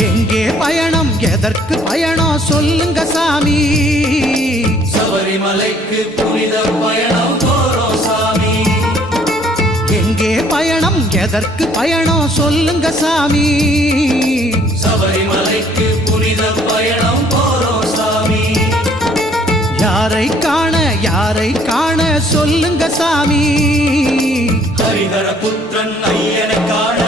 எங்கே பயணம் எதற்கு பயணம் சொல்லுங்க சாமி சபரிமலைக்கு புனித பயணம் போறோம் சாமி எங்கே பயணம் எதற்கு பயணம் சொல்லுங்க சாமி சபரிமலைக்கு புனித பயணம் போறோம் சாமி யாரை காண சொல்லுங்க சாமி ஹரிஹர புத்திரன் ஐயனை காண